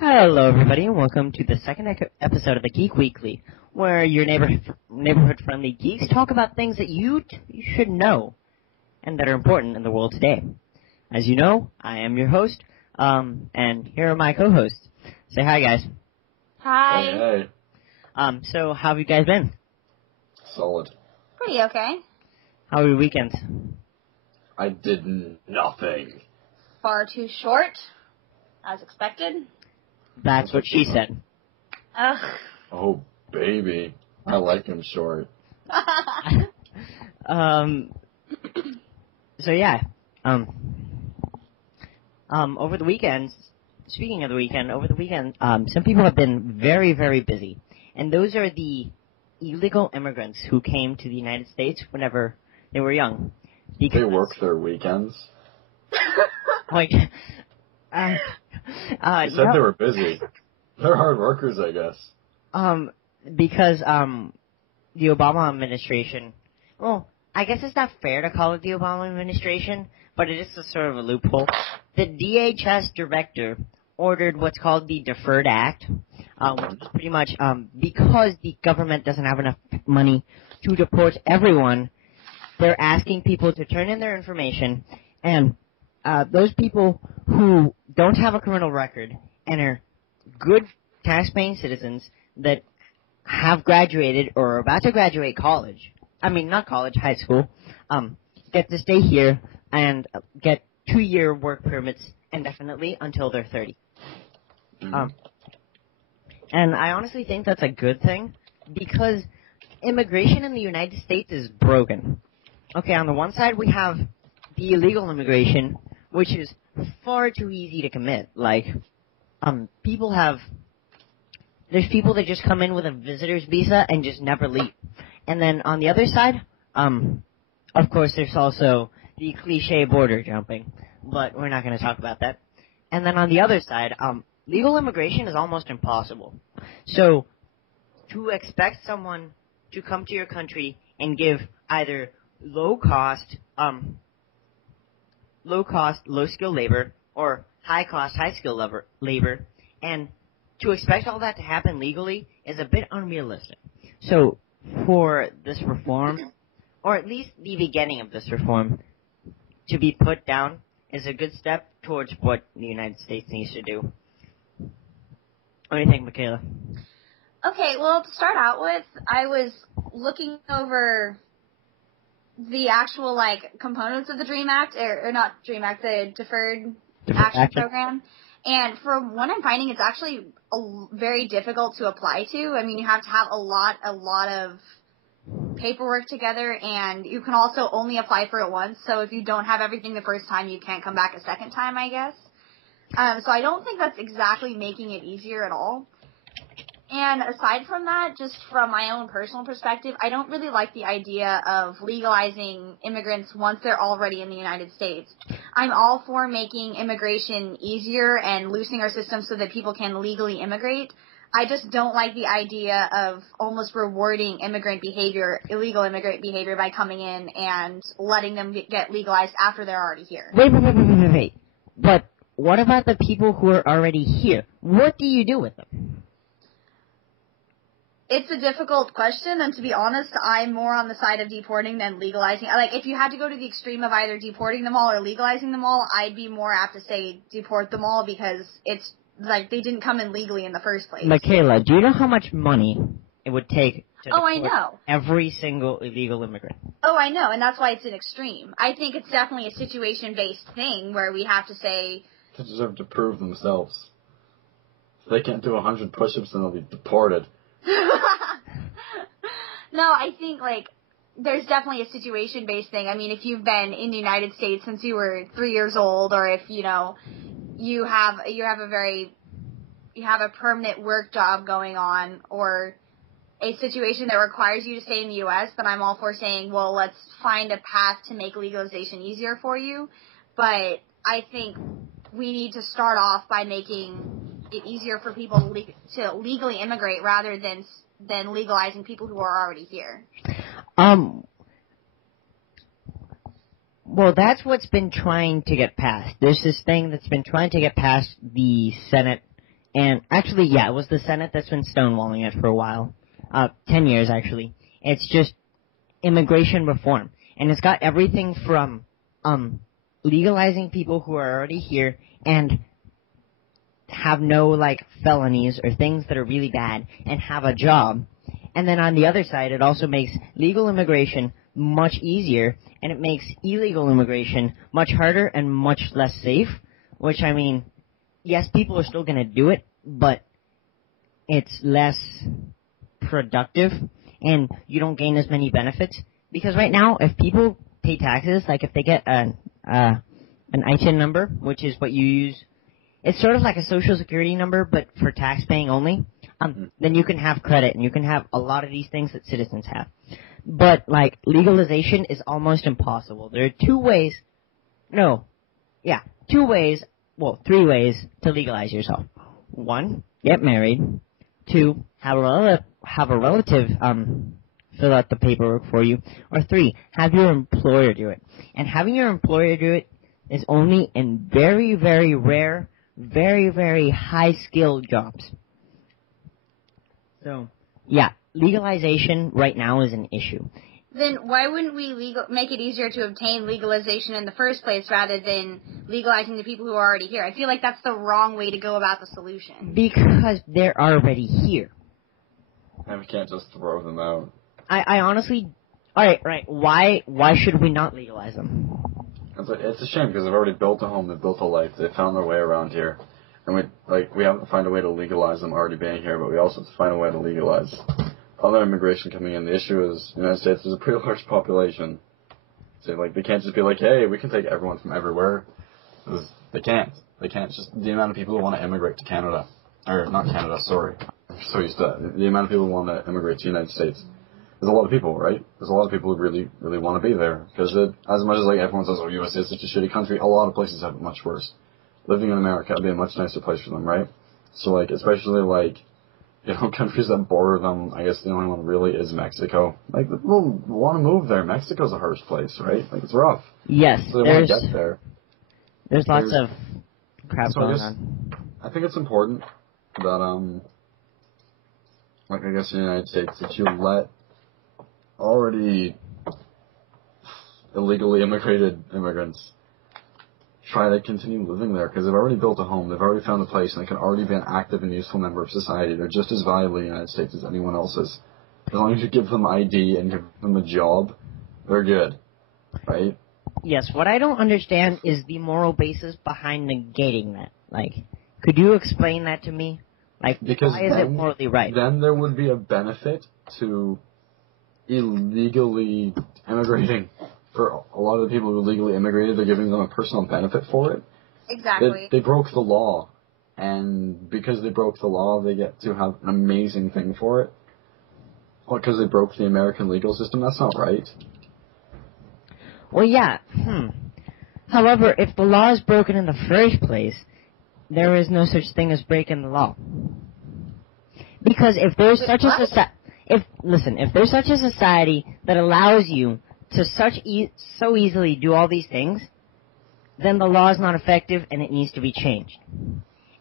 Hello, everybody, and welcome to the second episode of the Geek Weekly, where your neighborhood-friendly geeks talk about things that you should know and that are important in the world today. As you know, I am your host, and here are my co-hosts. Say hi, guys. Hi. Hey. So how have you guys been? Solid. Pretty okay. How were your weekends? I did nothing. Far too short, as expected. That's what she said. Ugh. Oh, baby. I like him short. So yeah, over the weekend, speaking of the weekend, some people have been very, very busy. And those are the illegal immigrants who came to the United States whenever they were young. They work their weekends? Like, They said they were busy. They're hard workers, I guess. Because, the Obama administration, well, I guess it's not fair to call it the Obama administration, but it is a sort of a loophole. The DHS director ordered what's called the Deferred Act, which is pretty much, because the government doesn't have enough money to deport everyone, they're asking people to turn in their information, and those people who don't have a criminal record and are good tax-paying citizens that have graduated or are about to graduate college, high school, get to stay here and get 2-year work permits indefinitely until they're 30. Mm-hmm. And I honestly think that's a good thing because immigration in the United States is broken. Okay, on the one side we have the illegal immigration, which is far too easy to commit. Like, there's people that just come in with a visitor's visa and just never leave. And then on the other side, of course, there's also the cliche border jumping, but we're not going to talk about that. And then on the other side, legal immigration is almost impossible. So, to expect someone to come to your country and give either low-cost, low-skill labor, or high-cost, high-skill labor, and to expect all that to happen legally is a bit unrealistic. So, for this reform, or at least the beginning of this reform, to be put down is a good step towards what the United States needs to do. What do you think, Michaela? Okay, well, to start out with, I was looking over the actual, components of the DREAM Act, or not DREAM Act, the Deferred Action Program. And from what I'm finding, it's actually very difficult to apply to. I mean, you have to have a lot of paperwork together, and you can also only apply for it once. So if you don't have everything the first time, you can't come back a second time, I guess. So I don't think that's exactly making it easier at all. And aside from that, just from my own personal perspective, I don't really like the idea of legalizing immigrants once they're already in the United States. I'm all for making immigration easier and loosening our system so that people can legally immigrate. I just don't like the idea of almost rewarding illegal immigrant behavior by coming in and letting them get legalized after they're already here. Wait. But what about the people who are already here? What do you do with them? It's a difficult question, and to be honest, I'm more on the side of deporting than legalizing. Like, if you had to go to the extreme of either deporting them all or legalizing them all, I'd be more apt to say deport them all because it's, like, they didn't come in legally in the first place. Michaela, do you know how much money it would take to deport I know. every single illegal immigrant? Oh, I know, and that's why it's an extreme. I think it's definitely a situation-based thing where we have to say... They deserve to prove themselves. If they can't do 100 push-ups, then they'll be deported. No, I think, there's definitely a situation-based thing. I mean, if you've been in the United States since you were 3 years old, or if, you have a permanent work job going on, or a situation that requires you to stay in the U.S., then I'm all for saying, well, let's find a path to make legalization easier for you. But I think we need to start off by making it easier for people to legally immigrate rather than legalizing people who are already here. Well, that's what's been trying to get passed. There's this thing that's been trying to get past the Senate And actually, yeah, it was the Senate that's been stonewalling it for a while. 10 years, actually. It's just immigration reform. And it's got everything from legalizing people who are already here and have no, like, felonies or things that are really bad and have a job. And then on the other side, it also makes legal immigration much easier, and it makes illegal immigration much harder and much less safe, which, I mean, yes, people are still going to do it, but it's less productive, and you don't gain as many benefits. Because right now, if people pay taxes, like if they get an ITIN number, which is what you use, it's sort of like a social security number, but for tax paying only, then you can have credit, and you can have a lot of these things that citizens have. But, like, legalization is almost impossible. There are two ways to legalize yourself. One, get married. Two, have a relative fill out the paperwork for you. Or three, have your employer do it. And having your employer do it is only in very, very rare, very, very high-skilled jobs. So, yeah, legalization right now is an issue. Then why wouldn't we make it easier to obtain legalization in the first place rather than legalizing the people who are already here? I feel like that's the wrong way to go about the solution. Because they're already here. And we can't just throw them out. I honestly... Alright, why should we not legalize them? It's a shame because they've already built a home, they've built a life, they've found their way around here. And we have to find a way to legalize them already being here, but we also have to find a way to legalize other immigration coming in. The issue is, in the United States, there's a pretty large population. So, like, they can't just be like, hey, we can take everyone from everywhere. They can't. They can't. Just the amount of people who want to immigrate to Canada. Or, not Canada, sorry. I'm so used to that. The amount of people who want to immigrate to the United States. There's a lot of people, right? There's a lot of people who really, really want to be there. Because as much as, like, everyone says, oh, USA is such a shitty country, a lot of places have it much worse. Living in America would be a much nicer place for them, right? So, like, especially, like, you know, countries that border them, I guess the only one really is Mexico. Like, people want to move there. Mexico's a harsh place, right? Like, it's rough. Yes, so they want to get there. There's lots of crap going on. I think it's important that, like, I guess in the United States, that you let already illegally immigrated immigrants try to continue living there, because they've already built a home, they've already found a place, and they can already be an active and useful member of society. They're just as valuable in the United States as anyone else is. As long as you give them ID and give them a job, they're good, right? Yes, what I don't understand is the moral basis behind negating that. Like, could you explain that to me? Like, because why is it morally right? Then there would be a benefit to illegally immigrating. For a lot of the people who legally immigrated, they're giving them a personal benefit for it. Exactly. They broke the law, and because they broke the law, they get to have an amazing thing for it. Well, because they broke the American legal system, that's not right. Well, yeah. However, if the law is broken in the first place, there is no such thing as breaking the law. Because if there's such a society, if there's such a society that allows you to so easily do all these things, then the law is not effective and it needs to be changed.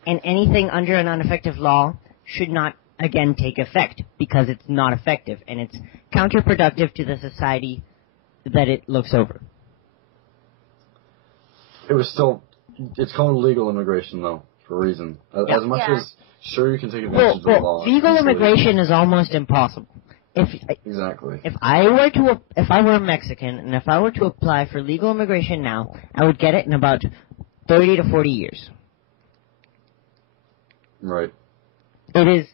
And anything under an ineffective law should not, again, take effect because it's not effective and it's counterproductive to the society that it looks over. It's called legal immigration, though, for a reason. As much as, sure, you can take advantage of the law. Legal immigration is almost impossible. Exactly. If I were Mexican and if I were to apply for legal immigration now, I would get it in about 30 to 40 years. Right. It is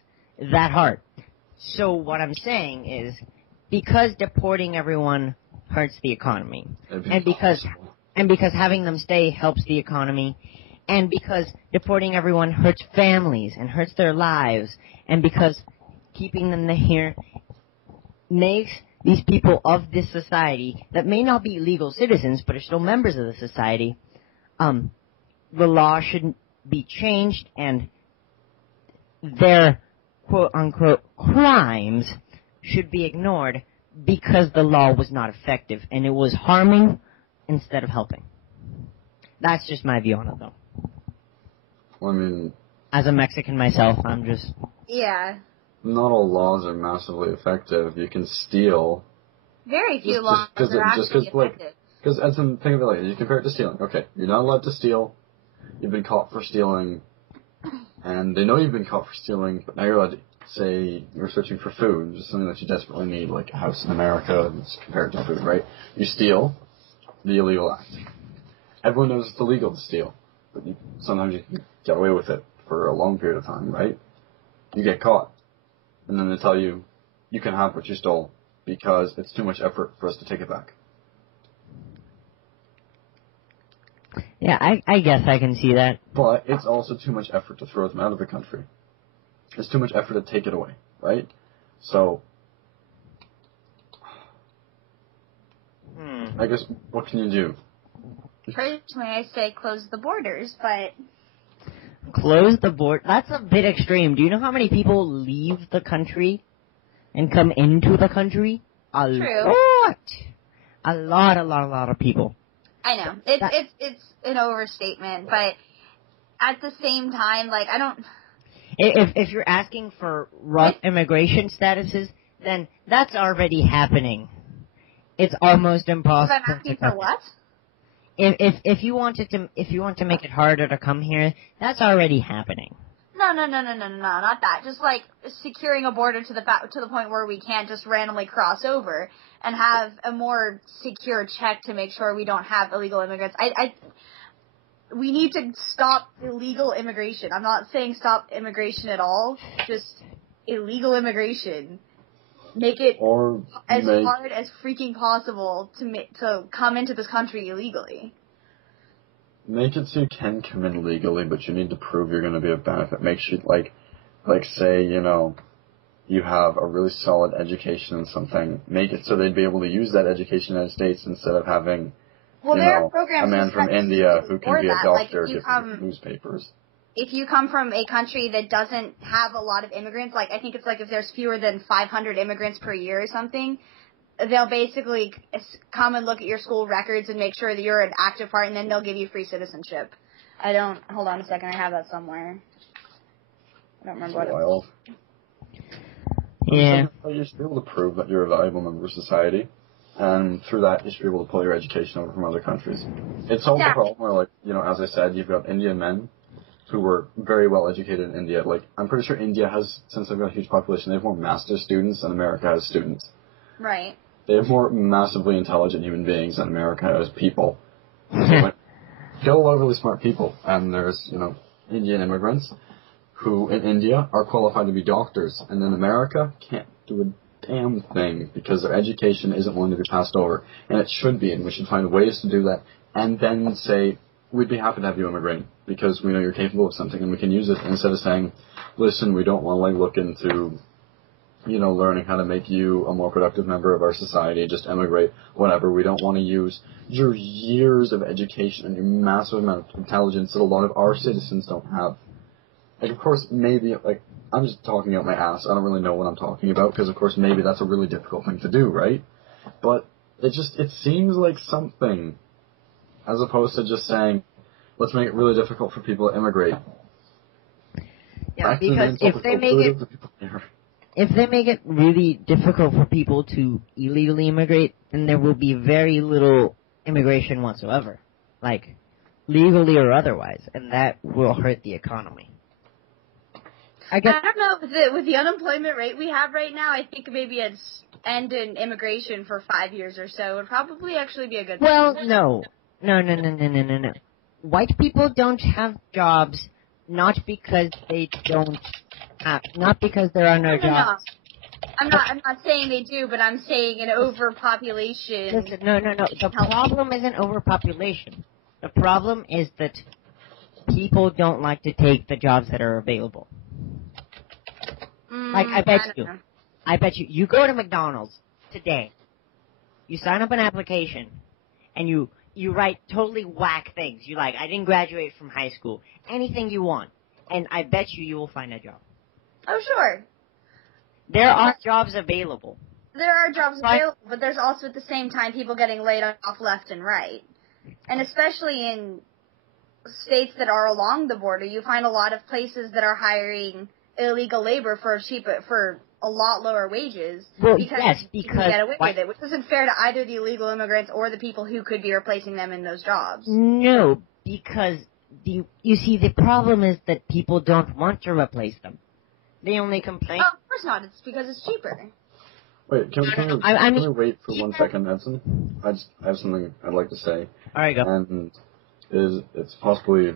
that hard. So what I'm saying is, because deporting everyone hurts the economy, and because having them stay helps the economy, and because deporting everyone hurts families and hurts their lives, and because keeping them here makes these people of this society that may not be legal citizens but are still members of the society, the law shouldn't be changed and their quote-unquote crimes should be ignored because the law was not effective and it was harming instead of helping. That's just my view on it, though. Well, I mean, as a Mexican myself, I'm just... Yeah. Not all laws are massively effective. You can steal. Very few laws are actually effective. Because as I'm thinking of it, like, you compare it to stealing. Okay, you're not allowed to steal. You've been caught for stealing, and they know you've been caught for stealing, but now you're allowed to say you're searching for food, just something that you desperately need, like a house in America, it's compared to food, right? You steal, the illegal act. Everyone knows it's illegal to steal, but sometimes you can get away with it for a long period of time, right? You get caught, and then they tell you, you can have what you stole, because it's too much effort for us to take it back. Yeah, I guess I can see that. But it's also too much effort to throw them out of the country. It's too much effort to take it away, right? So, I guess, what can you do? Personally, I say close the borders, but... Close the border? That's a bit extreme. Do you know how many people leave the country and come into the country? True. A lot of people. I know. It's an overstatement, but at the same time, like, I don't... If you're asking for rough immigration statuses, then that's already happening. It's almost impossible. If I'm asking for what? If you want to make it harder to come here, that's already happening. No, not that. Just like securing a border to the point where we can't just randomly cross over and have a more secure check to make sure we don't have illegal immigrants. We need to stop illegal immigration. I'm not saying stop immigration at all, just illegal immigration. Make it hard as freaking possible to come into this country illegally. Make it so you can come in legally, but you need to prove you're going to be of benefit. Make sure, like say, you have a really solid education in something. Make it so they'd be able to use that education in the United States instead of having, a man from India who can be a doctor giving newspapers. If you come from a country that doesn't have a lot of immigrants, like I think it's like if there's fewer than 500 immigrants per year or something, they'll basically come and look at your school records and make sure that you're an active part, and then they'll give you free citizenship. Hold on a second, I have that somewhere. I don't remember what it was. Yeah. You should be able to prove that you're a valuable member of society, and through that you should be able to pull your education over from other countries. It solves the problem where, like, as I said, you've got Indian men who were very well educated in India. Like, I'm pretty sure India has, since they've got a huge population, they have more master's students than America has students. Right. They have more massively intelligent human beings than America has people. So, like, get a lot of really smart people, and there's, Indian immigrants who in India are qualified to be doctors, and in America can't do a damn thing because their education isn't willing to be passed over, and it should be, and we should find ways to do that, and then say, we'd be happy to have you immigrate because we know you're capable of something and we can use it, instead of saying, listen, we don't want to look into, learning how to make you a more productive member of our society, just immigrate, whatever. We don't want to use your years of education and your massive amount of intelligence that a lot of our citizens don't have. Like, of course, maybe, I'm just talking out my ass. I don't really know what I'm talking about because, of course, maybe that's a really difficult thing to do, right? But it seems like something, as opposed to just saying, let's make it really difficult for people to immigrate. Yeah, because if they make it really difficult for people to illegally immigrate, then there will be very little immigration whatsoever, like legally or otherwise, and that will hurt the economy. I don't know, with the unemployment rate we have right now, I think maybe an end in immigration for 5 years or so would probably actually be a good thing. Well, no. White people don't have jobs, not because there are no jobs. I'm not saying they do, but I'm saying an overpopulation. Listen, no. The problem isn't overpopulation. The problem is that people don't like to take the jobs that are available. I bet you go to McDonald's today, you sign up an application, and you write totally whack things. You I didn't graduate from high school. Anything you want. And I bet you will find a job. Oh, sure. There are jobs available. There are jobs available, but there's also at the same time people getting laid off left and right. And especially in states that are along the border, you find a lot of places that are hiring illegal labor for a lot lower wages. Well, because yes, you can get away why, with it, which isn't fair to either the illegal immigrants or the people who could be replacing them in those jobs. no, because you see, the problem is that people don't want to replace them. They only complain. Oh, of course not. It's because it's cheaper. Wait, can we wait for 1 second, Edson? I have something I'd like to say. All right, go. And it's possibly,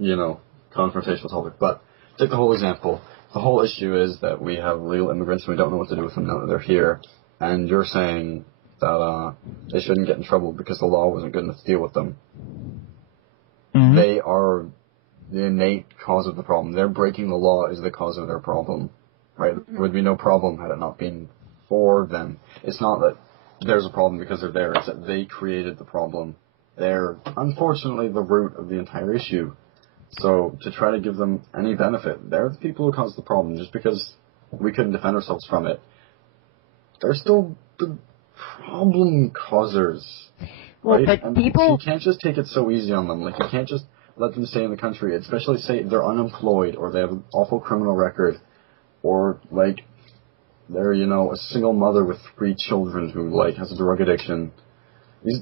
confrontational topic, but take the whole example. The whole issue is that we have illegal immigrants and we don't know what to do with them now that they're here. And you're saying that they shouldn't get in trouble because the law wasn't good enough to deal with them. Mm-hmm. They are the innate cause of the problem. Their breaking the law is the cause of their problem, right? Mm-hmm. There would be no problem had it not been for them. It's not that there's a problem because they're there. It's that they created the problem. They're, unfortunately, the root of the entire issue. So, to try to give them any benefit, they're the people who caused the problem. Just because we couldn't defend ourselves from it, they're still the problem causers. Well, right? but people... You can't just take it so easy on them. Like, you can't just let them stay in the country, especially say they're unemployed, or they have an awful criminal record, or, like, they're, a single mother with 3 children who, has a drug addiction. These,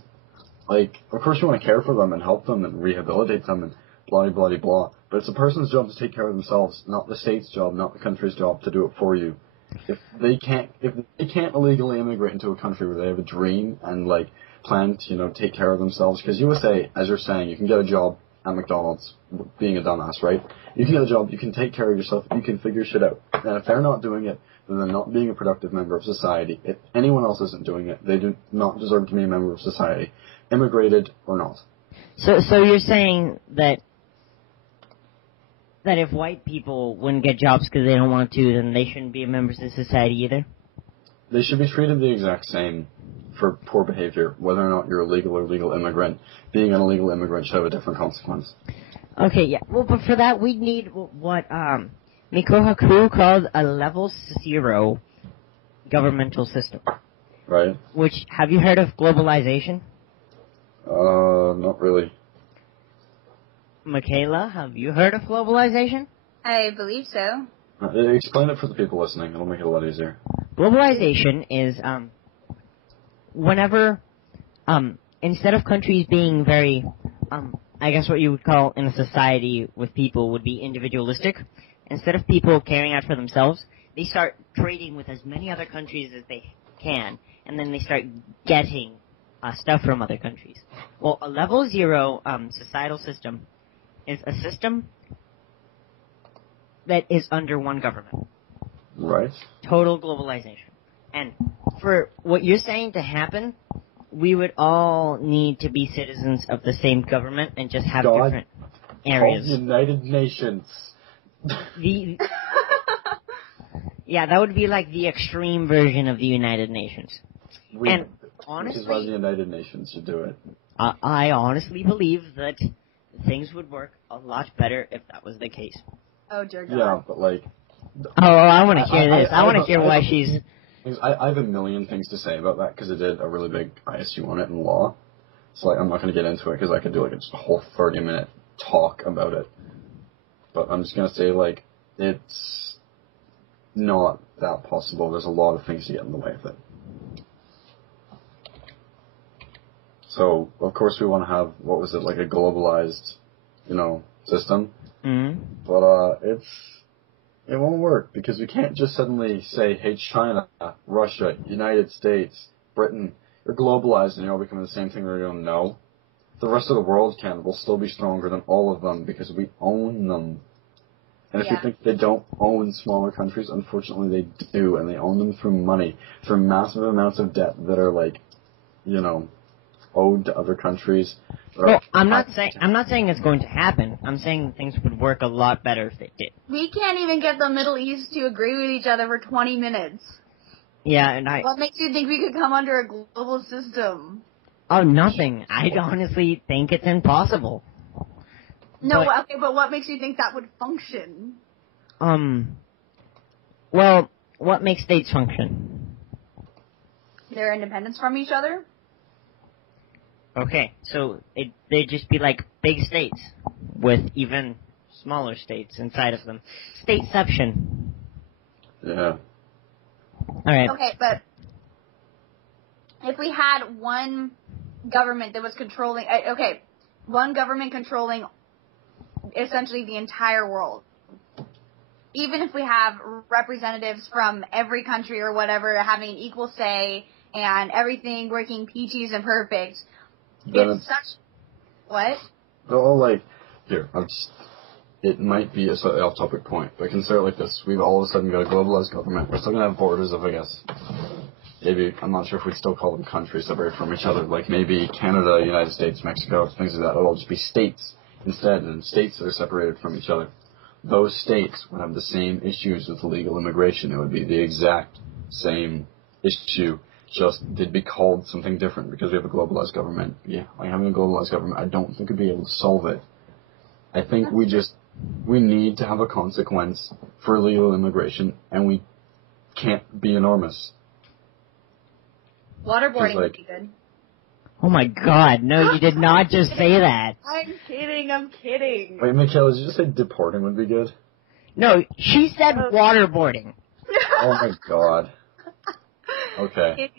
of course you want to care for them and help them and rehabilitate them and blah, blah, blah, blah. But it's a person's job to take care of themselves, not the state's job, not the country's job to do it for you. If they can't illegally immigrate into a country where they have a dream and, plan to, take care of themselves, because USA, as you're saying, you can get a job at McDonald's, being a dumbass, right? You can get a job, you can take care of yourself, you can figure shit out. And if they're not doing it, then they're not being a productive member of society. If anyone else isn't doing it, they do not deserve to be a member of society, immigrated or not. So you're saying that if white people wouldn't get jobs because they don't want to, then they shouldn't be members of society either? They should be treated the exact same for poor behavior, whether or not you're a legal or legal immigrant. Being an illegal immigrant should have a different consequence. Okay, yeah. Well, but for that, we need what Miko Haku called a level 0 governmental system. Right. Which, have you heard of globalization? Not really. Michaela, have you heard of globalization? I believe so. Explain it for the people listening. It'll make it a lot easier. Globalization is, whenever, instead of countries being very, I guess what you would call in a society with people would be individualistic, instead of people caring out for themselves, they start trading with as many other countries as they can, and then they start getting stuff from other countries. Well, a level 0 societal system is a system that is under one government. Right. Total globalization. And for what you're saying to happen, we would all need to be citizens of the same government and just have different areas. United Nations. Yeah, that would be like the extreme version of the United Nations. And honestly, which is why the United Nations should do it. I honestly believe that things would work a lot better if that was the case. Oh, dear God. Yeah, but Oh, I want to hear this. I want to hear why she's... I have a million things to say about that, because I did a really big ISU on it in law. So, I'm not going to get into it, because I could do, just a whole 30-minute talk about it. But I'm just going to say, it's not that possible. There's a lot of things to get in the way of it. So, of course, we want to have, a globalized, system. Mm-hmm. But, it won't work, because we can't just suddenly say, hey, China, Russia, United States, Britain, you're globalized and you're all becoming the same thing we're doing. No. The rest of the world will still be stronger than all of them, because we own them. And if you think they don't own smaller countries, unfortunately they do, and they own them through money, through massive amounts of debt that are, owed to other countries. Well, I'm not saying it's going to happen. I'm saying things would work a lot better if it did. We can't even get the Middle East to agree with each other for 20 minutes. Yeah, and What makes you think we could come under a global system? Oh, nothing. I honestly think it's impossible. No, but what makes you think that would function? Well, what makes states function? Their independence from each other? Okay, so they'd just be like big states with even smaller states inside of them. Stateception. Yeah. Alright. Okay, but if we had one government that was controlling, one government controlling essentially the entire world, even if we have representatives from every country or whatever having an equal say and everything working peaches and perfect, it's such... What? Oh, like, here, it might be a slightly off-topic point, but consider it like this. We've all of a sudden got a globalized government. We're still going to have borders of, I guess, maybe, I'm not sure if we'd still call them countries separated from each other, like maybe Canada, United States, Mexico, things like that. It'll just be states instead, and states that are separated from each other. Those states would have the same issues with illegal immigration. It would be the exact same issue, just they'd be called something different because we have a globalized government. Yeah, like having a globalized government, I don't think would be able to solve it. I think we need to have a consequence for illegal immigration, and we can't be enormous. Waterboarding would be good. Oh my god, no, you did not just say that. I'm kidding. Wait, Michaela, did you just say deporting would be good? No, she said waterboarding. Oh my god. Okay.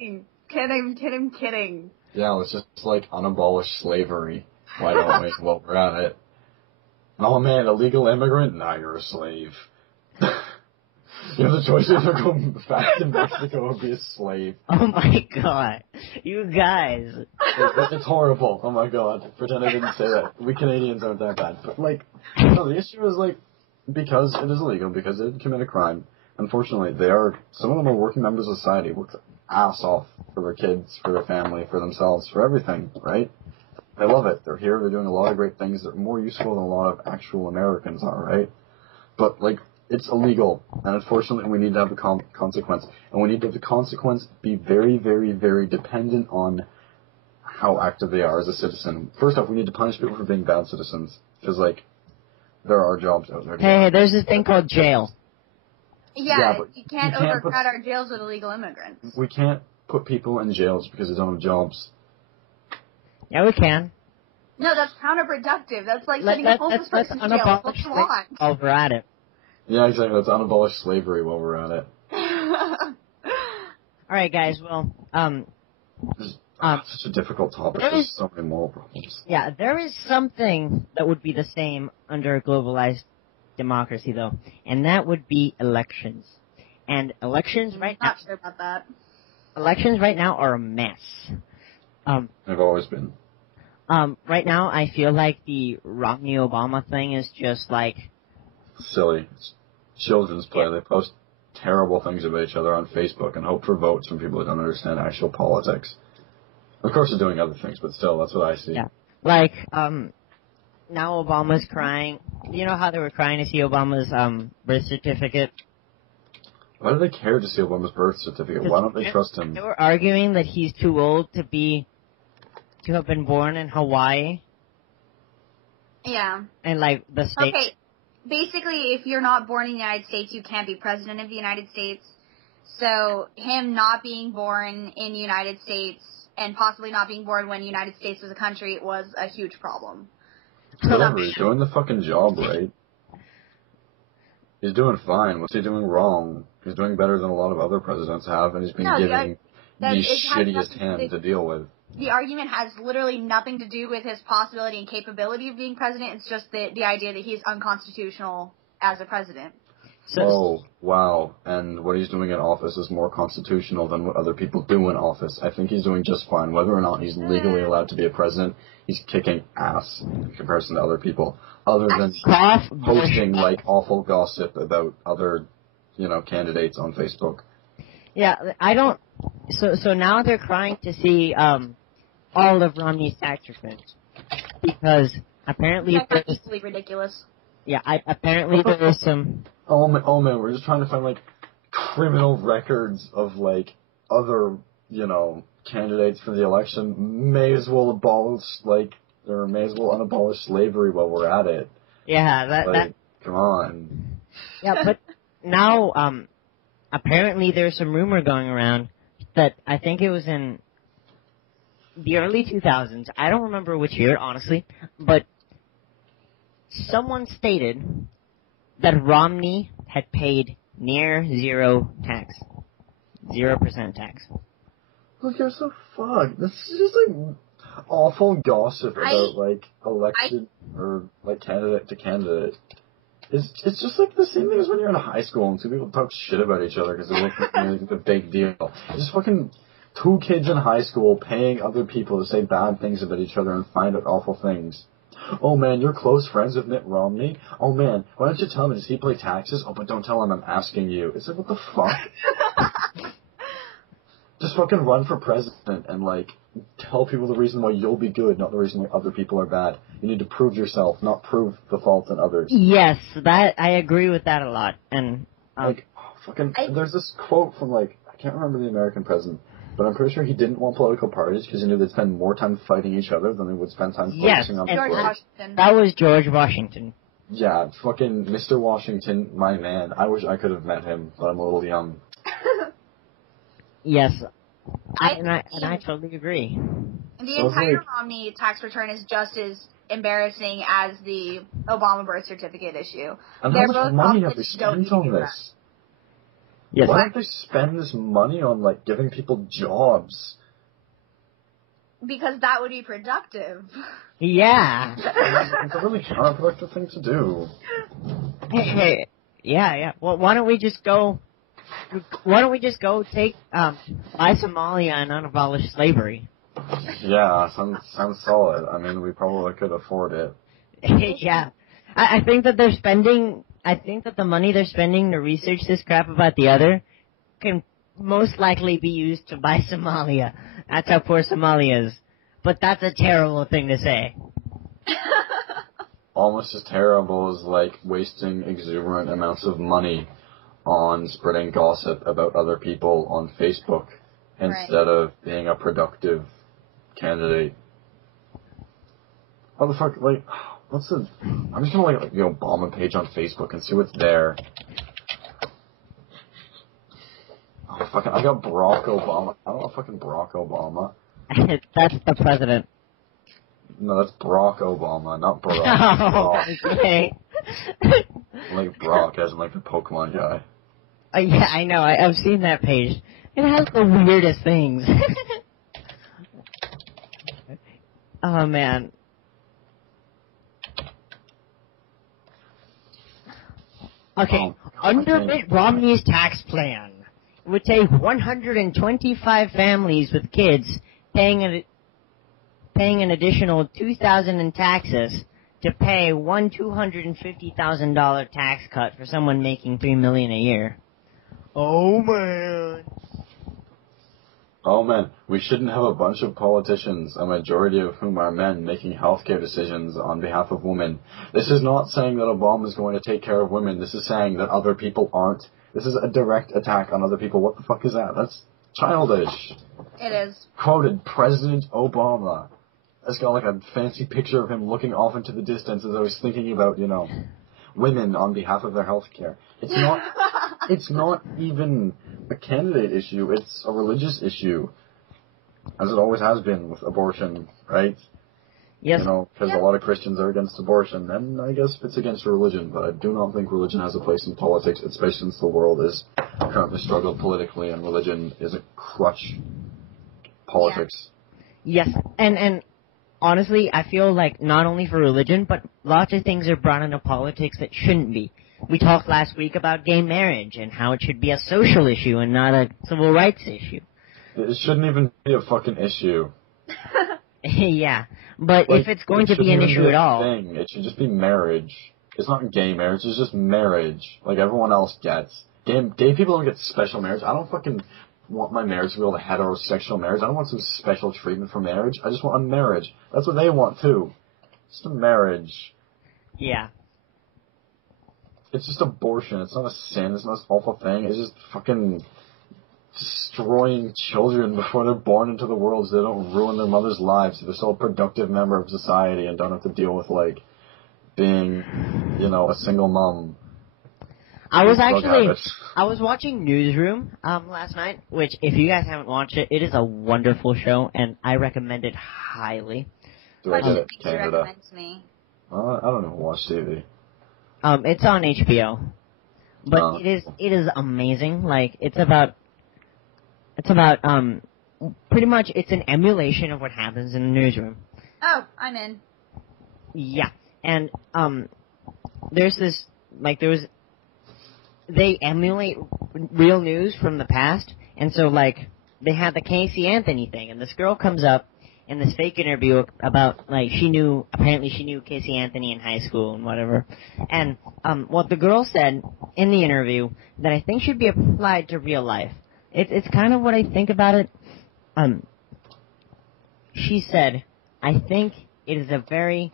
Kidding. Yeah, let's just, like, unabolish slavery. Why don't we? Well, we're at it. Oh man, illegal immigrant? Nah, you're a slave. You have the choice to either go back to Mexico or be a slave. Oh my god. You guys. It's horrible. Oh my god. Pretend I didn't say that. We Canadians aren't that bad. But, like, no, the issue is, like, because it is illegal, because they didn't commit a crime, unfortunately, some of them are working members of society, work their ass off for their kids, for their family, for themselves, for everything, right? They love it. They're here, they're doing a lot of great things, they're more useful than a lot of actual Americans are, right? But, like, it's illegal, and unfortunately we need to have a consequence. And we need to have the consequence be very, very, very dependent on how active they are as a citizen. First off, we need to punish people for being bad citizens, because, like, there are jobs out there. Hey, there's this thing called jail. Yeah, but you can't overcrowd our jails with illegal immigrants. We can't put people in jails because they don't have jobs. Yeah, we can. No, that's counterproductive. That's like sending a homeless person to jail. What do you want? While we're at it. Yeah, exactly. Let's unabolish slavery while we're at it. Alright, guys, well, such a difficult topic. There's so many moral problems. Yeah, there is something that would be the same under a globalized democracy, though, and that would be elections. And elections right now... Not sure about that. Elections right now are a mess. They've always been. Right now, I feel like the Romney-Obama thing is just like... silly. It's children's play. Yeah. They post terrible things about each other on Facebook and hope for votes from people that don't understand actual politics. Of course they're doing other things, but still, that's what I see. Yeah. Like, now Obama's crying. You know how they were crying to see Obama's, birth certificate? Why do they care to see Obama's birth certificate? Why don't they trust him? They were arguing that he's too old to have been born in Hawaii. Yeah. And, like, the state... Okay. Basically, if you're not born in the United States, you can't be president of the United States. So, him not being born in the United States and possibly not being born when the United States was a country was a huge problem. Whatever, he's doing the fucking job right. He's doing fine. What's he doing wrong? He's doing better than a lot of other presidents have, and he's been given the shittiest hand to deal with. The argument has literally nothing to do with his possibility and capability of being president. It's just the idea that he's unconstitutional as a president. Oh, wow. And what he's doing in office is more constitutional than what other people do in office. I think he's doing just fine. Whether or not he's legally allowed to be a president, he's kicking ass in comparison to other people. Other than posting, like, awful gossip about other, candidates on Facebook. Yeah, I don't... So now they're trying to see, all of Romney's tax returns. Because apparently... That's equally ridiculous. Yeah, apparently there was some... Oh man, we're just trying to find, like, criminal records of, like, other, candidates for the election. May as well unabolish slavery while we're at it. Yeah, come on. Yeah, but now, apparently there's some rumor going around that I think it was in the early 2000s, I don't remember which year, honestly, but someone stated that Romney had paid near zero tax. 0% tax. Who gives a fuck? This is just like awful gossip about like election or like candidate to candidate. It's just like the same thing as when you're in high school and two people talk shit about each other because they look like a big deal. It's just fucking two kids in high school paying other people to say bad things about each other and find out awful things. Oh man, you're close friends with Mitt Romney? Oh man, why don't you tell me, does he pay taxes? Oh, but don't tell him I'm asking you. It's like, what the fuck? Just fucking run for president and, like, tell people the reason why you'll be good, not the reason why other people are bad. You need to prove yourself, not prove the faults in others. Yes, that I agree with that a lot. And there's this quote from, like, I can't remember the American president, but I'm pretty sure he didn't want political parties because he knew they'd spend more time fighting each other than they would spend time focusing on George politics. Washington. That was George Washington. Yeah, fucking Mr. Washington, my man. I wish I could have met him, but I'm a little young. Yes, I totally agree. The entire Romney tax return is just as embarrassing as the Obama birth certificate issue. And how much money have they spent on this? Yes. Why don't they spend this money on, like, giving people jobs? Because that would be productive. Yeah. It's a really counterproductive thing to do. Hey, yeah. Well, why don't we just go buy Somalia and unabolish slavery? Yeah, sounds solid. I mean, we probably could afford it. Yeah. I think that the money they're spending to research this crap about the other can most likely be used to buy Somalia. That's how poor Somalia is. But that's a terrible thing to say. Almost as terrible as, like, wasting exuberant amounts of money on spreading gossip about other people on Facebook instead of being a productive candidate. What the fuck, like, I'm just gonna like the Obama page on Facebook and see what's there. Oh, fucking, I got Barack Obama. I don't know fucking Barack Obama. That's the president. No, that's Barack Obama, not Barack. Oh, okay. Like Brock, as in like the Pokemon guy. Yeah, I know. I've seen that page. It has the weirdest things. Oh, man. Okay, under Mitt Romney's tax plan, it would take 125 families with kids paying an additional $2,000 in taxes to pay one $250,000 tax cut for someone making $3 million a year. Oh man. Oh man, we shouldn't have a bunch of politicians, a majority of whom are men, making healthcare decisions on behalf of women. This is not saying that Obama is going to take care of women. This is saying that other people aren't. This is a direct attack on other people. What the fuck is that? That's childish. It is. Quoted President Obama. It's got like a fancy picture of him looking off into the distance as I was thinking about, women on behalf of their healthcare. It's not even a candidate issue, it's a religious issue. As it always has been with abortion, right? Yes. Because a lot of Christians are against abortion, and I guess it's against religion, but I do not think religion has a place in politics, especially since the world is currently struggled politically, and religion is a crutch politics. Yes, and honestly, I feel like not only for religion, but lots of things are brought into politics that shouldn't be. We talked last week about gay marriage and how it should be a social issue and not a civil rights issue. It shouldn't even be a fucking issue. Yeah, but if it's going to be an issue at all... It should just be marriage. It's not gay marriage, it's just marriage, like everyone else gets. Gay people don't get special marriage. I don't fucking want my marriage to be able to heterosexual marriage. I don't want some special treatment for marriage. I just want a marriage. That's what they want, too. Just a marriage. Yeah. It's just abortion. It's not a sin. It's not an awful thing. It's just fucking destroying children before they're born into the world so they don't ruin their mother's lives. So they're still a productive member of society and don't have to deal with, like, being, a single mom. I was watching Newsroom last night, which if you guys haven't watched it, it is a wonderful show, and I recommend it highly. Do I get it? You recommend to me? I don't know. Watch TV. It's on HBO, but it is amazing. Like it's about pretty much it's an emulation of what happens in the newsroom. Oh, I'm in. Yeah, and they emulate real news from the past, and so like they had the Casey Anthony thing, and this girl comes up in this fake interview about like she knew Casey Anthony in high school and whatever, and what the girl said in the interview that I think should be applied to real life. It's kind of what I think about it. She said, I think it is a very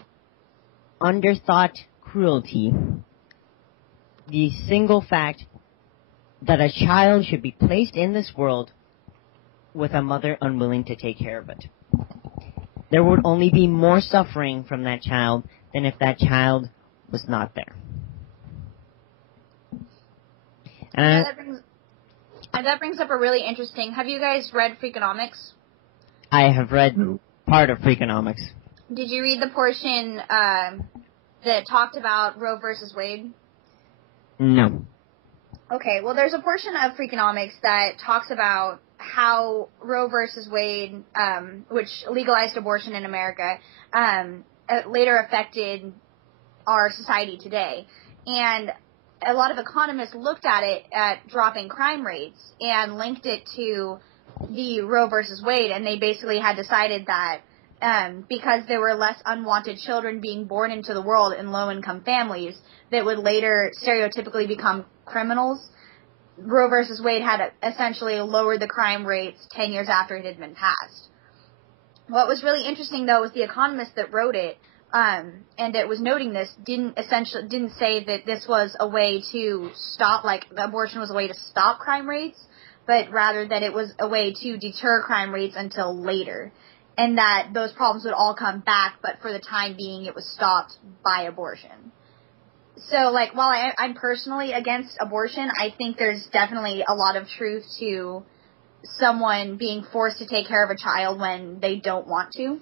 underthought cruelty, the single fact that a child should be placed in this world with a mother unwilling to take care of it. There would only be more suffering from that child than if that child was not there. That brings up a really interesting... Have you guys read Freakonomics? I have read part of Freakonomics. Did you read the portion that talked about Roe versus Wade? No. Okay, well, there's a portion of Freakonomics that talks about how Roe versus Wade, which legalized abortion in America, later affected our society today. And a lot of economists looked at it at dropping crime rates and linked it to the Roe versus Wade, and they basically had decided that because there were less unwanted children being born into the world in low-income families that would later stereotypically become criminals, Roe versus Wade had essentially lowered the crime rates 10 years after it had been passed. What was really interesting, though, was the economist that wrote it, and that was noting this, didn't say that this was a way to stop, like, abortion was a way to stop crime rates, but rather that it was a way to deter crime rates until later, and that those problems would all come back, but for the time being it was stopped by abortion. So, like, while I'm personally against abortion, I think there's definitely a lot of truth to someone being forced to take care of a child when they don't want to.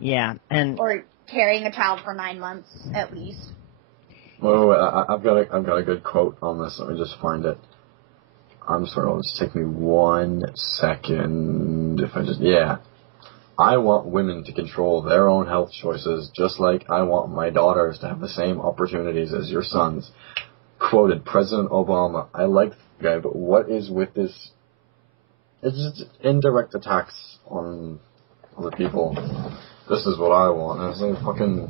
Yeah, and... Or carrying a child for 9 months, at least. Oh, I've got a good quote on this. Let me just find it. I'm sorry, it'll just take me 1 second. I want women to control their own health choices, just like I want my daughters to have the same opportunities as your sons. Quoted President Obama. I like the guy, but what is with this? It's just indirect attacks on other people. This is what I want. And it's like fucking...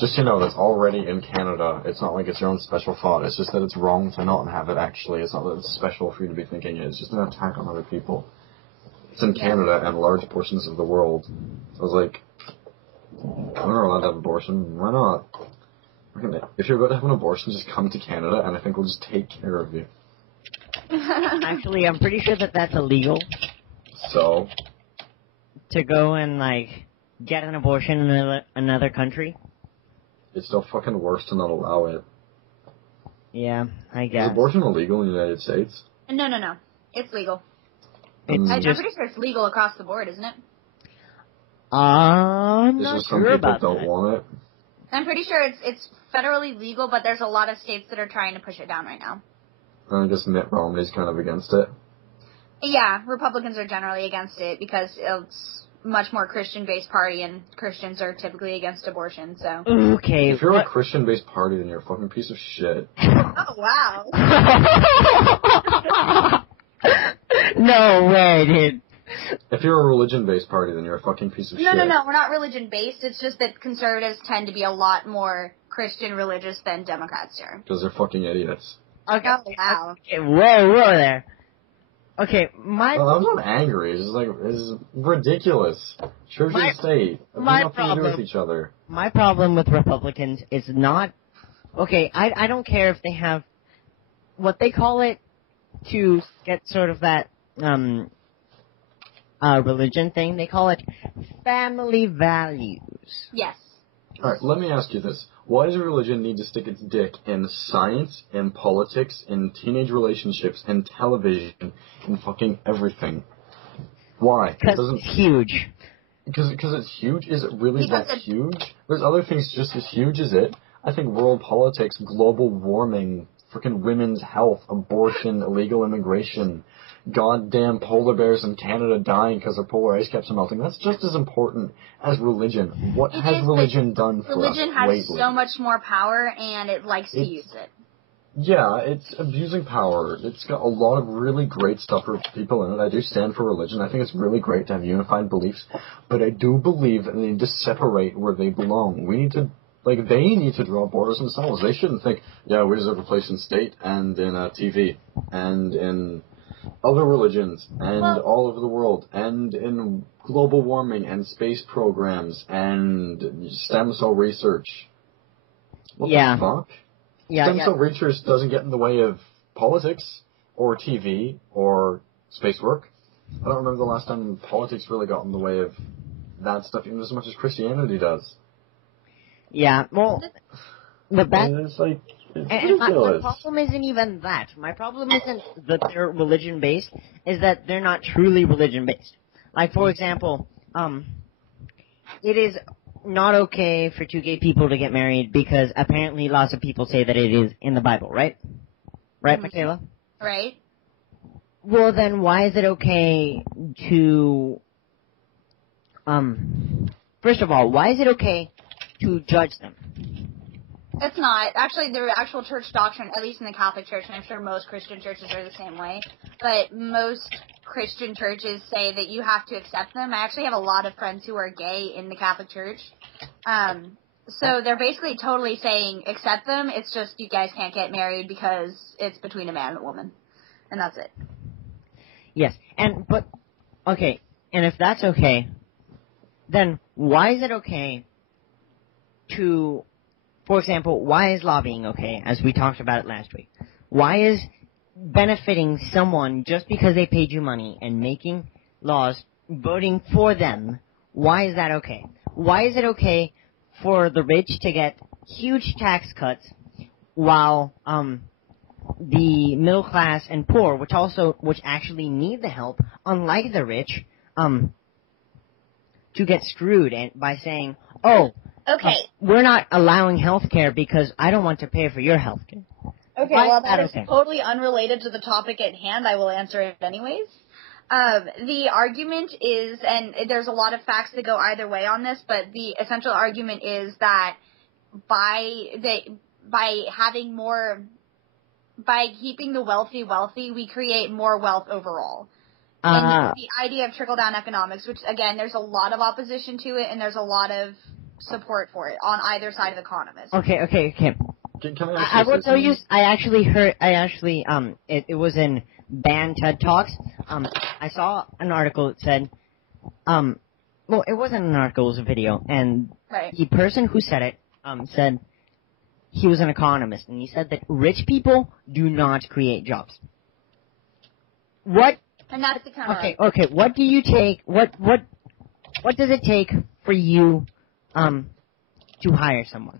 Just, that's already in Canada. It's not like it's your own special thought. It's just that it's wrong to not have it, actually. It's not that it's special for you to be thinking it. It's just an attack on other people. It's in Canada and large portions of the world. So I was like, we're allowed to have abortion. Why not? If you're going to have an abortion, just come to Canada, and I think we'll just take care of you. Actually, I'm pretty sure that that's illegal. So? To go and, like, get an abortion in another country? It's still fucking worse to not allow it. Yeah, I guess. Is abortion illegal in the United States? No. It's legal. I'm pretty sure it's legal across the board, isn't it? I'm not sure about that. Some people don't want it. I'm pretty sure it's federally legal, but there's a lot of states that are trying to push it down right now. I guess Mitt Romney's kind of against it. Yeah, Republicans are generally against it because it's much more Christian-based party, and Christians are typically against abortion, so... Okay. If you're a Christian-based party, then you're a fucking piece of shit. Oh, wow. No way, dude. If you're a religion-based party, then you're a fucking piece of shit. No, we're not religion-based. It's just that conservatives tend to be a lot more Christian religious than Democrats are. Because they're fucking idiots. Okay. Oh, wow. Okay, whoa there. Okay, I'm not angry. It's just like, it's ridiculous. Church and state have nothing to do with each other. My problem with Republicans is not... Okay, I don't care if they have what they call it to get sort of that religion thing. They call it family values. Yes. Alright, let me ask you this. Why does religion need to stick its dick in science, in politics, in teenage relationships, in television, in fucking everything? Why? Because it's huge. Because it's huge? Is it really that huge? There's other things just as huge as it. I think world politics, global warming, freaking women's health, abortion, illegal immigration, goddamn polar bears in Canada dying because their polar ice caps are melting. That's just as important as religion. What has religion done for us? Religion has so much more power, and it likes to use it. Yeah, it's abusing power. It's got a lot of really great stuff for people in it. I do stand for religion. I think it's really great to have unified beliefs. But I do believe that they need to separate where they belong. We need to, like, they need to draw borders themselves. They shouldn't think, yeah, we deserve a place in state and in TV and in other religions and all over the world and in global warming and space programs and stem cell research. What the fuck? Stem cell research doesn't get in the way of politics or TV or space work. I don't remember the last time politics really got in the way of that stuff, even as much as Christianity does. Yeah, well, it's like, it's my problem isn't even that. My problem isn't that they're religion-based, is that they're not truly religion-based. Like, for example, it is not okay for two gay people to get married because apparently lots of people say that it is in the Bible, right? Right, Michaela? Right. Well, then why is it okay to, first of all, why is it okay to judge them? It's not. Actually, the actual church doctrine, at least in the Catholic Church, and I'm sure most Christian churches are the same way, but most Christian churches say that you have to accept them. I actually have a lot of friends who are gay in the Catholic Church. So they're basically totally saying, accept them, it's just you guys can't get married because it's between a man and a woman. And that's it. Yes, and if that's okay, then why is it okay to, for example, why is lobbying okay, as we talked about it last week? Why is benefiting someone just because they paid you money and making laws, voting for them, why is that okay? Why is it okay for the rich to get huge tax cuts while the middle class and poor, which actually need the help, unlike the rich, to get screwed by saying, we're not allowing health care because I don't want to pay for your health care. Okay, well, that is totally unrelated to the topic at hand. I will answer it anyways. The argument is, and there's a lot of facts that go either way on this, but the essential argument is that by keeping the wealthy, we create more wealth overall. And the idea of trickle-down economics, which, again, there's a lot of opposition to it, and there's a lot of support for it on either side of the economist. Okay. I will tell you, it was in banned TED Talks. I saw an article that said, well, it wasn't an article, it was a video, and the person who said it, said he was an economist, and he said that rich people do not create jobs. What? And that's the counter. Okay, what do you take, what does it take for you, to hire someone?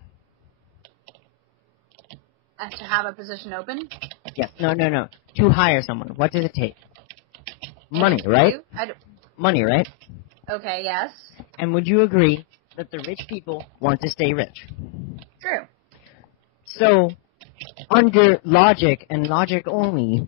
To have a position open? Yes. No. To hire someone. What does it take? Money, right? Money, right? Okay, yes. And would you agree that the rich people want to stay rich? True. So, under logic and logic only,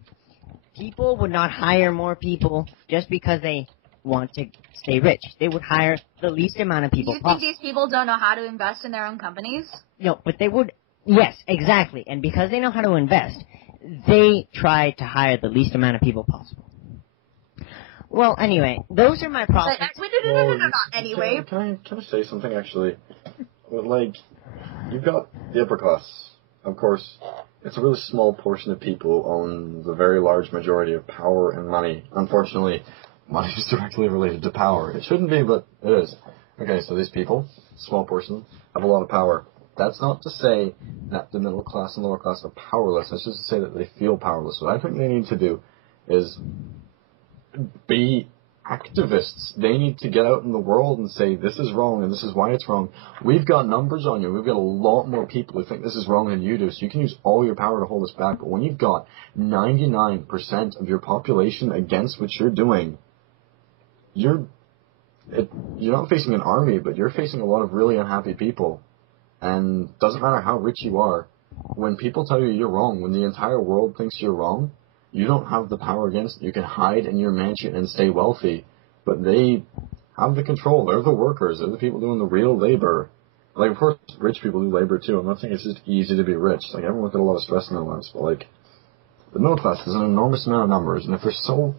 people would not hire more people just because they want to stay rich. They would hire the least amount of people possible. You think these people don't know how to invest in their own companies? No, but they would. Yes, exactly. And because they know how to invest, they try to hire the least amount of people possible. Well, anyway, those are my problems. No, not anyway. Can I say something, actually? Like, you've got the upper class. Of course, it's a really small portion of people who own the very large majority of power and money. Unfortunately, money is directly related to power. It shouldn't be, but it is. Okay, so these people, small portion, have a lot of power. That's not to say that the middle class and lower class are powerless. That's just to say that they feel powerless. What I think they need to do is activists. They need to get out in the world and say, this is wrong and this is why it's wrong. We've got numbers on you. We've got a lot more people who think this is wrong than you do, so you can use all your power to hold us back. But when you've got 99% of your population against what you're doing, you're not facing an army, but you're facing a lot of really unhappy people. And doesn't matter how rich you are, when people tell you you're wrong, when the entire world thinks you're wrong, you don't have the power against it. You can hide in your mansion and stay wealthy, but they have the control. They're the workers. They're the people doing the real labor. Like, of course, rich people do labor too. I'm not saying it's just easy to be rich. Like, everyone's got a lot of stress in their lives, but like, the middle class is an enormous amount of numbers, and if they're so,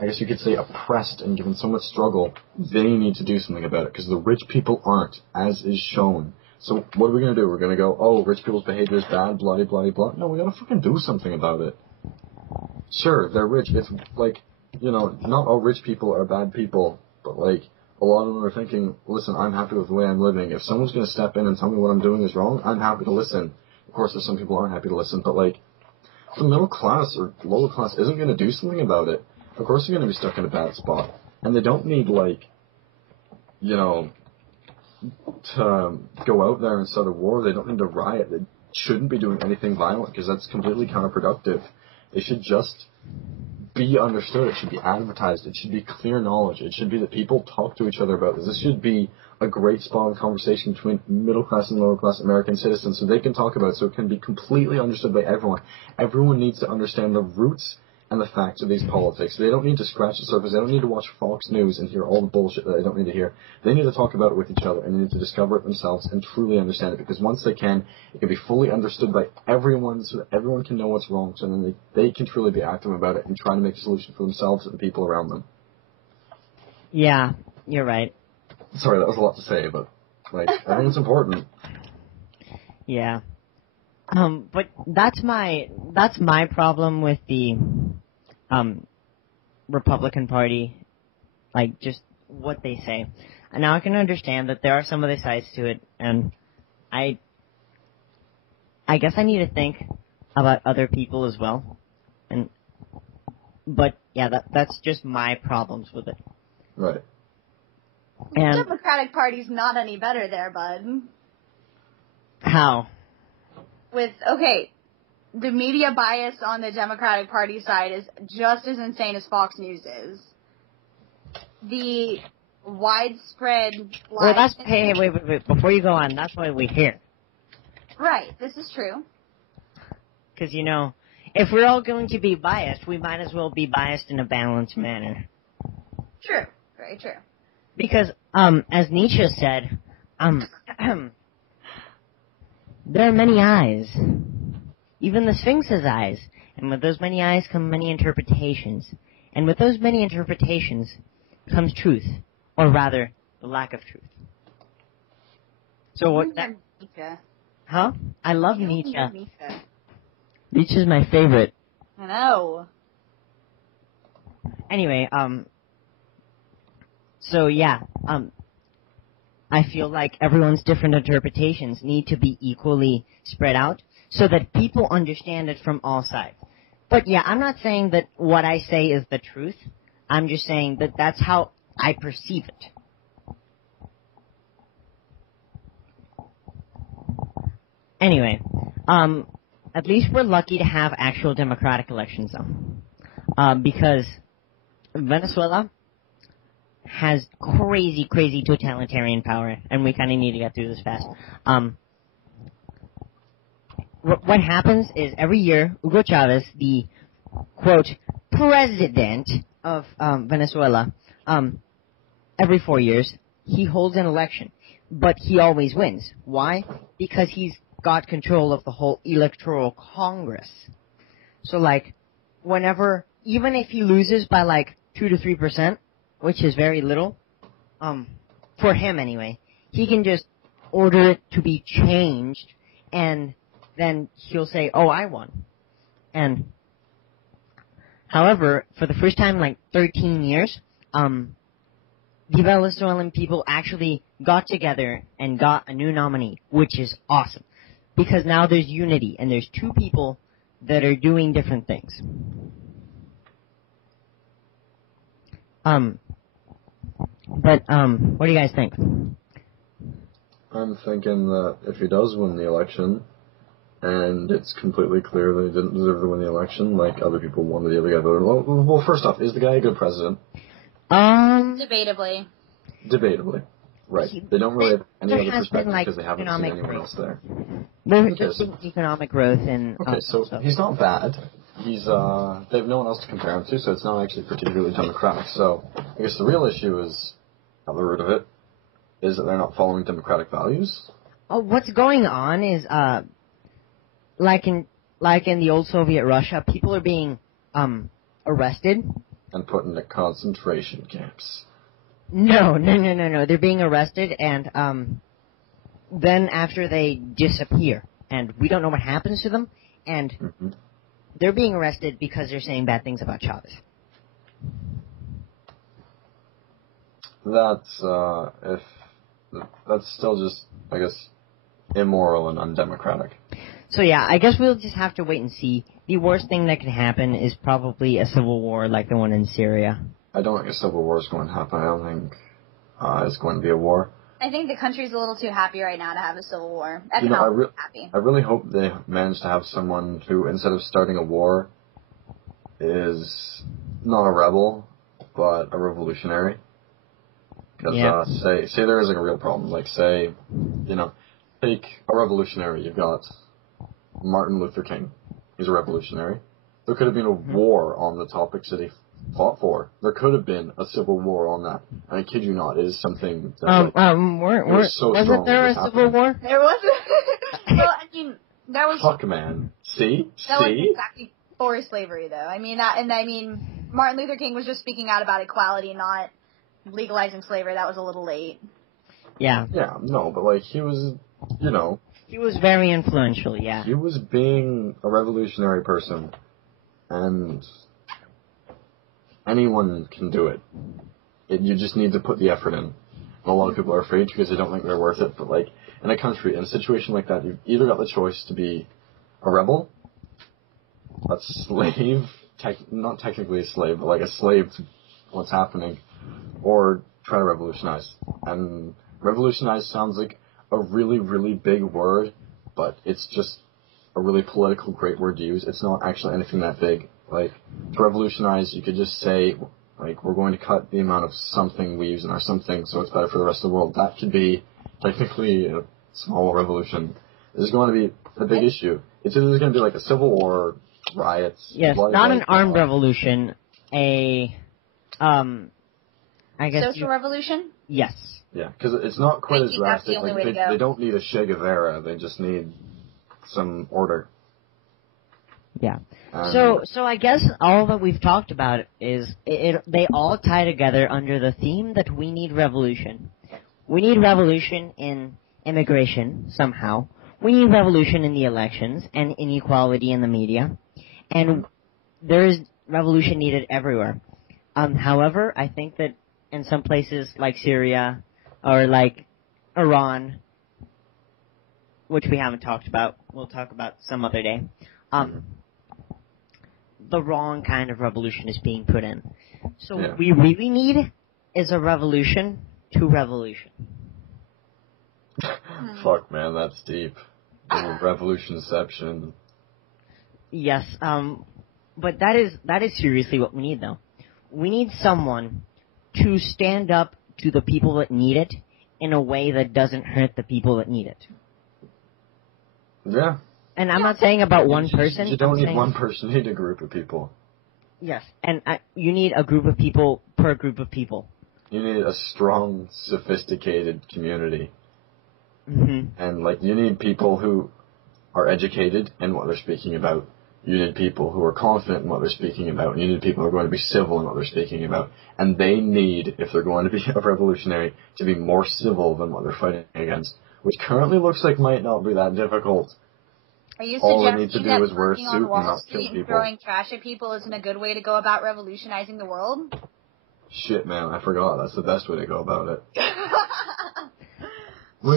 I guess you could say, oppressed and given so much struggle, they need to do something about it, because the rich people aren't, as is shown. So what are we going to do? We're going to go, oh, rich people's behavior is bad, blah, blah, blah. No, we got to fucking do something about it. Sure, they're rich. It's like, not all rich people are bad people, but like, a lot of them are thinking, listen, I'm happy with the way I'm living. If someone's going to step in and tell me what I'm doing is wrong, I'm happy to listen. Of course, there's some people who aren't happy to listen, but like, the middle class or lower class isn't going to do something about it. Of course they're going to be stuck in a bad spot. And they don't need, like, to go out there and start a war. They don't need to riot. They shouldn't be doing anything violent, because that's completely counterproductive. It should just be understood. It should be advertised. It should be clear knowledge. It should be that people talk to each other about this. This should be a great spawn conversation between middle class and lower class American citizens, so they can talk about it, so it can be completely understood by everyone. Everyone needs to understand the roots and the facts of these politics. They don't need to scratch the surface. They don't need to watch Fox News and hear all the bullshit that they don't need to hear. They need to talk about it with each other, and they need to discover it themselves and truly understand it, because once they can, it can be fully understood by everyone, so that everyone can know what's wrong, so then they can truly be active about it and try to make a solution for themselves and the people around them. Yeah, you're right. Sorry, that was a lot to say, but like, everyone's important. Yeah. But that's my problem with the Republican Party, like, just what they say. And now I can understand that there are some other sides to it, and I guess I need to think about other people as well. But yeah, that's just my problems with it. Right. And the Democratic Party's not any better there, bud. How? The media bias on the Democratic Party side is just as insane as Fox News is. The widespread Well, that's, hey, wait, before you go on, that's why we're here. Right, this is true. Because, if we're all going to be biased, we might as well be biased in a balanced manner. True, very true. Because, as Nietzsche said, there are many eyes. Even the Sphinx has eyes. And with those many eyes come many interpretations. And with those many interpretations comes truth. Or rather, the lack of truth. So what that... Nietzsche. Huh? I love Nietzsche. Nietzsche's my favorite. I know. Anyway, so yeah, I feel like everyone's different interpretations need to be equally spread out so that people understand it from all sides. But yeah, I'm not saying that what I say is the truth. I'm just saying that that's how I perceive it. Anyway, at least we're lucky to have actual democratic elections though. Because Venezuela has crazy totalitarian power, and we kind of need to get through this fast. What happens is every year, Hugo Chavez, the, quote, president of Venezuela, every 4 years, he holds an election. But he always wins. Why? Because he's got control of the whole electoral congress. So, like, whenever, even if he loses by, like, 2 to 3%, which is very little, for him anyway, he can just order it to be changed, and then he'll say, oh, I won. And, however, for the first time in like 13 years, the Venezuelan people actually got together and got a new nominee, which is awesome. Because now there's unity, and there's two people that are doing different things. But, what do you guys think? I'm thinking that if he does win the election, and it's completely clear that he didn't deserve to win the election, like other people wanted the other guy voted. Well, first off, is the guy a good president? Debatably. Debatably. Right. They don't really have any other perspective because they haven't seen anyone else there. There's been economic growth and... Okay, so he's not bad. He's, they have no one else to compare him to, so it's not actually particularly democratic. So, I guess the real issue is, at the root of it, is that they're not following democratic values. Oh, what's going on is, like in the old Soviet Russia, people are being, arrested. And put into concentration camps. No. They're being arrested and, then after they disappear. And we don't know what happens to them. And they're being arrested because they're saying bad things about Chavez. That's still just, I guess, immoral and undemocratic. So yeah, I guess we'll just have to wait and see. The worst thing that could happen is probably a civil war like the one in Syria. I don't think a civil war is going to happen. I don't think it's going to be a war. I think the country's a little too happy right now to have a civil war. Economically happy. I really hope they manage to have someone who, instead of starting a war, is not a rebel, but a revolutionary. Because, say there is like a real problem. Like, say, take a revolutionary. You've got Martin Luther King. He's a revolutionary. There could have been a war on the topics that he fought for. There could have been a civil war on that. And I kid you not, it is something that, wasn't there a civil war? There wasn't. Well, I mean, that was... Fuck, man. See? That wasn't exactly for slavery, though. I mean, Martin Luther King was just speaking out about equality, not legalizing slavery. That was a little late. Yeah. Yeah, no, but, like, he was, He was very influential, yeah. He was being a revolutionary person, and anyone can do it. You just need to put the effort in. And a lot of people are afraid because they don't think they're worth it, but, like, in a situation like that, you've either got the choice to be a rebel, a slave, not technically a slave, but like a slave to what's happening, or try to revolutionize. And revolutionize sounds like a really, really big word, but it's just a really political, great word to use. It's not actually anything that big. Like, to revolutionize, you could just say, like, we're going to cut the amount of something we use in our something so it's better for the rest of the world. That could be technically a small revolution. This is going to be a big issue. It's either going to be like a civil war, riots. Yes, not an armed revolution, I guess... Social revolution? Yes. Yeah, because it's not quite as drastic. That's the only like, way to go. They don't need a Che Guevara. They just need some order. Yeah. So I guess all that we've talked about is they all tie together under the theme that we need revolution. We need revolution in immigration somehow. We need revolution in the elections and inequality in the media. And there is revolution needed everywhere. However, I think that in some places like Syria or like Iran, which we haven't talked about, we'll talk about some other day, the wrong kind of revolution is being put in. So what we really need is a revolution to revolution. Fuck, man, that's deep. Revolutionception. Yes, but that is seriously what we need, though. We need someone to stand up to the people that need it in a way that doesn't hurt the people that need it. Yeah. And I'm not saying about one person. You don't need one person, you need a group of people. Yes, and you need a group of people per group of people. You need a strong, sophisticated community. Mm-hmm. And, like, you need people who are educated in what they're speaking about. You need people who are confident in what they're speaking about. You need people who are going to be civil in what they're speaking about. And they need, if they're going to be a revolutionary, to be more civil than what they're fighting against, which currently looks like might not be that difficult. Are you All they suggesting need to do that is wear a working suit on and Wall not Street kill and people. throwing trash at people isn't a good way to go about revolutionizing the world? Shit, man, I forgot. That's the best way to go about it. So, We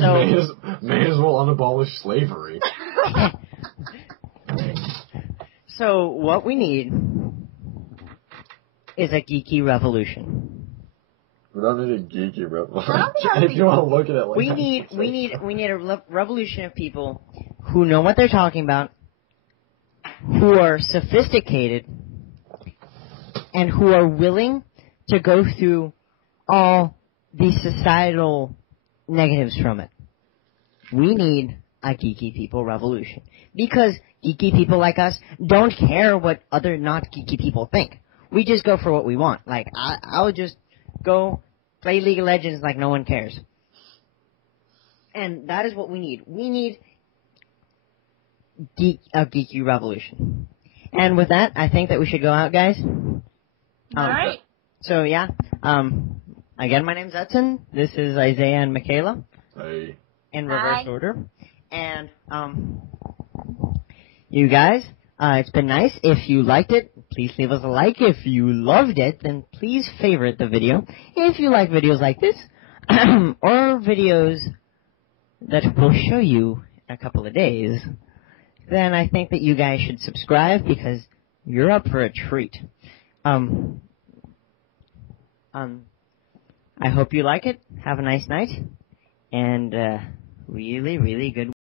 may as well unabolish slavery. So what we need is a geeky revolution. We don't need a geeky revolution. I don't think If you want to look at it like We need a revolution of people who know what they're talking about, who are sophisticated, and who are willing to go through all the societal negatives from it. We need a geeky people revolution. Because geeky people like us don't care what other not geeky people think. We just go for what we want. Like, I'll just go play League of Legends like no one cares. And that is what we need. We need a geeky revolution. And with that, I think that we should go out, guys. Alright. So, yeah. Again, my name's Edson. This is Isaiah and Michaela. Hey. In reverse order. And, you guys, it's been nice. If you liked it, please leave us a like. If you loved it, then please favorite the video. If you like videos like this, or videos that we'll show you in a couple of days, then I think that you guys should subscribe because you're up for a treat. I hope you like it. Have a nice night. And, really, really good